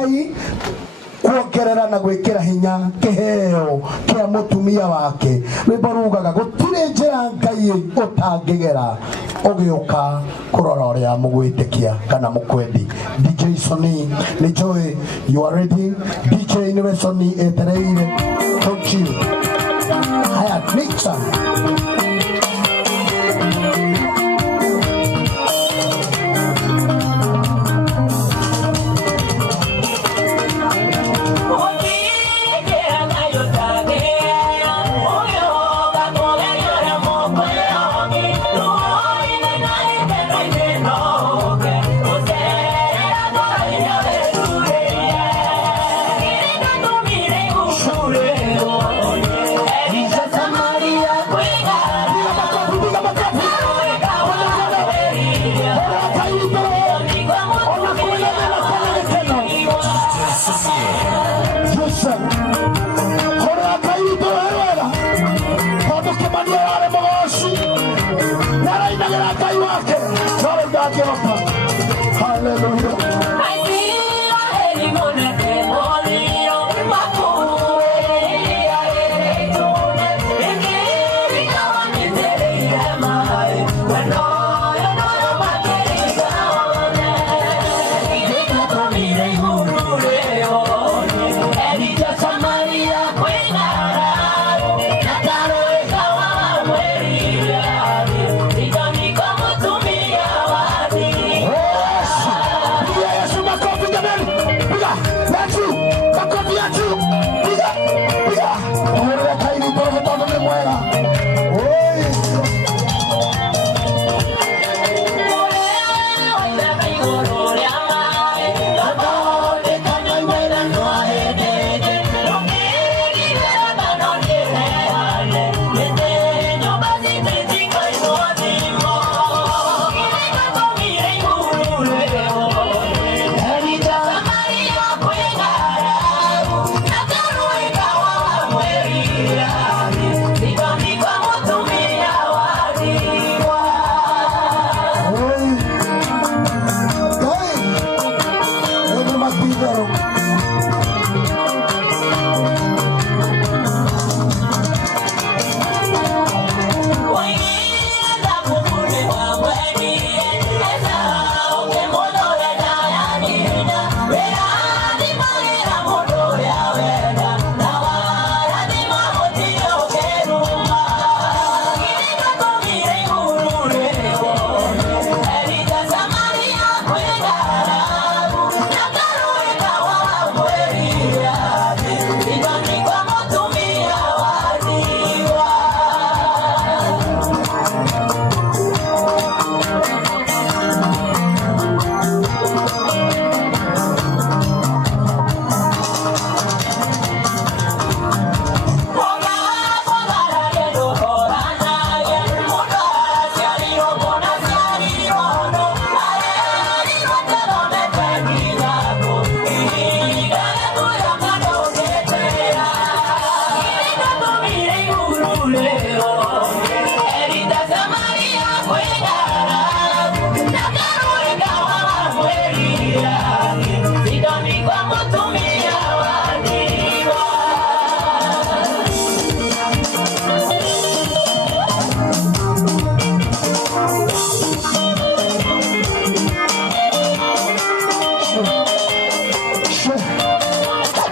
Ngai kuongerera na gwikira hinya kiheo kia mutumia wake wiborugaga gutire njira Ngai utangigera ugiuka kurora uria mugwitikia kana mukwendi. DJ Sony ni joy, you are ready. DJ ni Sony etereire tochi haya mixa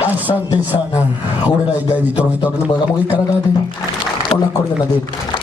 Asante sana. Ora dai Ngai vitoro vitoro, kamu ikaragade. Ona kori na dito.